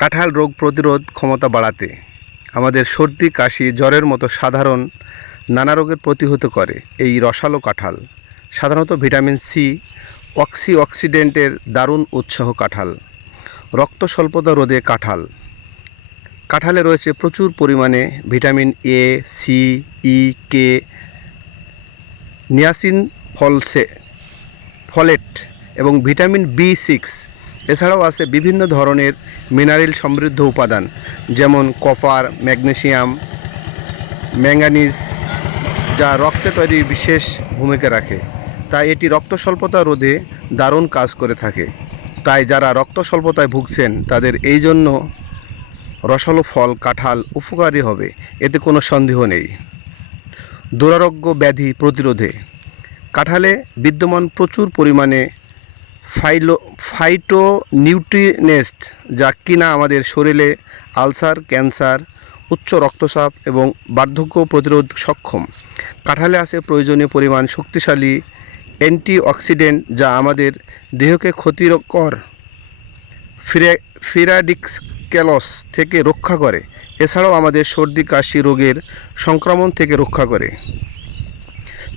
কাঁঠাল রোগ প্রতিরোধ ক্ষমতা বাড়াতে আমাদের সর্দি, কাশি, জ্বরের মতো সাধারণ নানা রোগের প্রতিহত করে এই রসালো কাঁঠাল। সাধারণত ভিটামিন সি অক্সি অক্সিডেন্টের দারুণ উৎসাহ কাঁঠাল। রক্ত স্বল্পতা রোধে কাঁঠাল। কাঁঠালে রয়েছে প্রচুর পরিমাণে vitamin A, C, E, K, niacin ফলসে, folate এবং ভিটামিন বি সিক্স এছাড়াও আছে বিভিন্ন ধরনের মিনারেল সমৃদ্ধ উপাদান, যেমন কপার, ম্যাগনেসিয়াম, ম্যাঙ্গানিজ, যা রক্তে তৈরি বিশেষ ভূমিকা রাখে। তাই এটি রক্ত স্বল্পতা রোধে দারুণ কাজ করে থাকে। তাই যারা রক্ত স্বল্পতায় ভুগছেন, তাদের এই জন্য রসালো ফল, কাঁঠাল উপকারী হবে। এতে কোনো সন্দেহ নেই। দুরারোগ্য ব্যাধি প্রতিরোধে। কাঁঠালে বিদ্যমান প্রচুর পরিমাণে ফাইলো ফাইটো নিউট্রিনেস্ট যা কিনা আমাদের শরীরে আলসার, ক্যান্সার, উচ্চ রক্তচাপ এবং বার্ধক্য প্রতিরোধ সক্ষম। কাঁঠালে আছে প্রয়োজনীয় পরিমাণ শক্তিশালী অ্যান্টিঅক্সিডেন্ট যা আমাদের দেহকে ক্ষতিকর। ফিরে ফিরাডিক্সক্যালস থেকে রক্ষা করে। এছাড়াও আমাদের সর্দি, কাশি রোগের সংক্রমণ থেকে রক্ষা করে।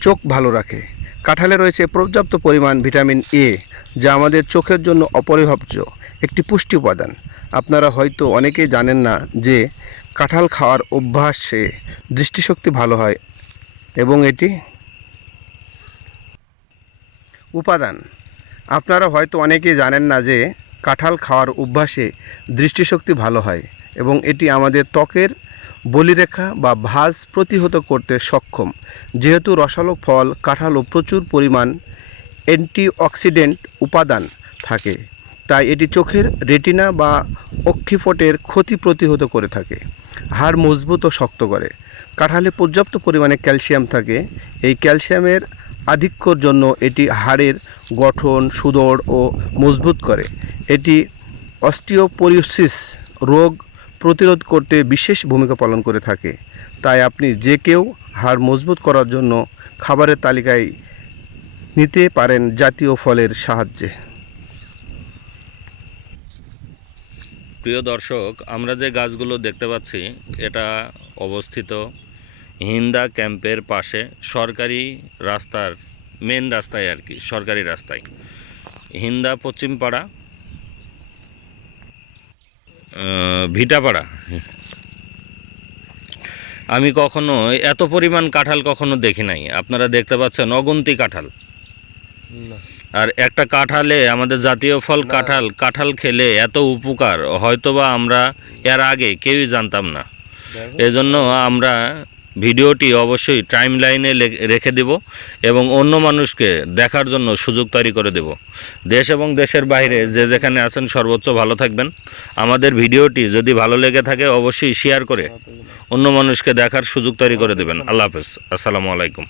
চোখ ভালো রাখে। কাঁঠালে রয়েছে পর্যাপ্ত পরিমাণ ভিটামিন এ যা আমাদের চোখের জন্য অপরিহার্য, একটি পুষ্টি উপাদান। আপনারা হয়তো অনেকেই জানেন না যে কাঁঠাল খাওয়ার অভ্যাসে দৃষ্টিশক্তি ভালো হয় এবং এটি উপাদান। আপনারা হয়তো অনেকেই জানেন না যে কাঁঠাল খাওয়ার অভ্যাসে দৃষ্টিশক্তি ভালো হয় এবং এটি আমাদের ত্বকের বলিরেখা বা ভাঁজ প্রতিহত করতে সক্ষম। যেহেতু রসালো ফল কাঁঠালও প্রচুর পরিমাণ অ্যান্টিঅক্সিডেন্ট উপাদান থাকে, তাই এটি চোখের রেটিনা বা অক্ষিপটের ক্ষতি প্রতিহত করে থাকে। হাড় মজবুত ও শক্ত করে। কাঁঠালে পর্যাপ্ত পরিমাণে ক্যালসিয়াম থাকে। এই ক্যালসিয়ামের আধিক্যর জন্য এটি হাড়ের গঠন সুদৃঢ় ও মজবুত করে। এটি অস্টিওপোরিসিস রোগ প্রতিরোধ করতে বিশেষ ভূমিকা পালন করে থাকে। তাই আপনি যে কেউ হাড় মজবুত করার জন্য খাবারের তালিকায় নিতে পারেন জাতীয় ফলের সাহায্যে। প্রিয় দর্শক, আমরা যে গাছগুলো দেখতে পাচ্ছি, এটা অবস্থিত হিন্দা ক্যাম্পের পাশে, সরকারি রাস্তার মেন রাস্তায় আর কি, সরকারি রাস্তায়। হিন্দা পশ্চিমপাড়া ভিটাপাড়া। আমি কখনো এত পরিমাণ কাঁঠাল কখনো দেখি নাই। আপনারা দেখতে পাচ্ছেন অগন্তি কাঁঠাল। আর একটা কাঁঠালে আমাদের জাতীয় ফল কাঁঠাল কাঁঠাল খেলে এত উপকার হয়তোবা আমরা এর আগে কেউই জানতাম না। এজন্য আমরা ভিডিওটি অবশ্যই টাইম লাইনে রেখে দেব এবং অন্য মানুষকে দেখার জন্য সুযোগ তৈরি করে দেব। দেশ এবং দেশের বাইরে যে যেখানে আছেন সর্বোচ্চ ভালো থাকবেন। আমাদের ভিডিওটি যদি ভালো লেগে থাকে অবশ্যই শেয়ার করে অন্য মানুষকে দেখার সুযোগ তৈরি করে দেবেন। আল্লাহ হাফেজ। আসসালামু আলাইকুম।